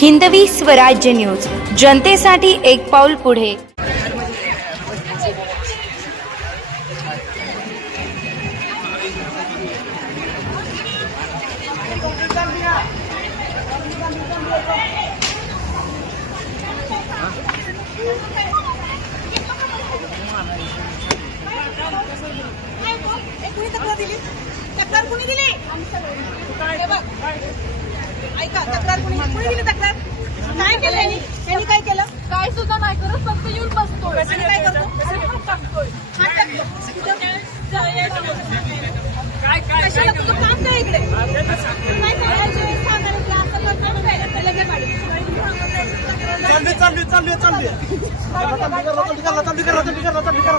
Hindavi Swarajya news. जनतेसाठी एक पाऊल पुढे. दिली? दिली? ऐका तक्रार कुणी कुणी दिली तक्रार? काय केलं यांनी? यांनी काय केलं? काय सुद्धा नाही करत फक्त येऊन बसतोय. कशाने काय करतो? काम इकडे. चालली चालली चालली चालली चालली करा चालली. करा चालली करा चालली करा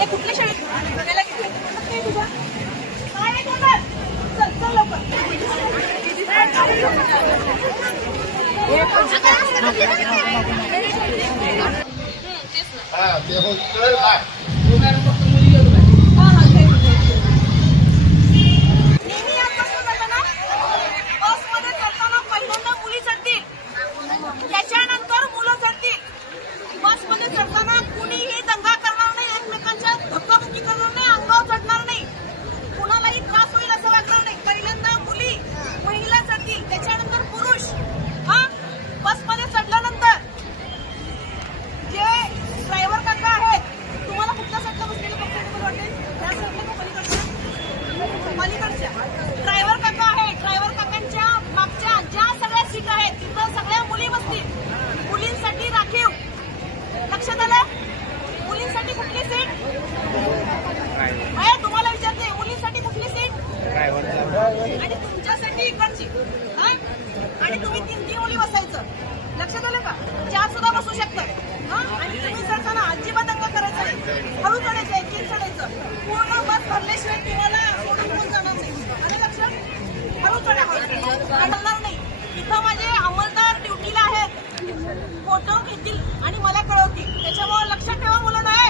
घे, कुठल्या शाळेत? त्याला किती नाही तुझ्या? काय आहे किंमत? चल, चल लवकर. हा ते हो कळलं ना. पलीकडच्या. ड्रायव्हर काका आहे ड्रायव्हर काकांच्या मागच्या ज्या सगळ्या सीट आहेत तिथं सगळ्या मुली बसतील. मुलींसाठी राखीव. लक्षात आलं? मुलींसाठी कुठली सीट? आहे तुम्हाला विचारते मुलींसाठी कुठली सीट? आणि तुमच्यासाठी इकडची. आणि तुम्ही तीन तीन मुली बसायचं. लक्षात आलं का? चार सुद्धा बसू शकतात. आणि तुम्ही चढताना अजिबात अंग करायचं हळू चढायचं एक एक चढायचं. पूर्ण बस भरल्याशिवाय किंवा घडणार नाही. तिथं माझे अंमलदार ड्युटीला आहेत. फोटो घेतील आणि मला कळवतील. त्याच्यामुळे लक्षात ठेवा मुलं नाही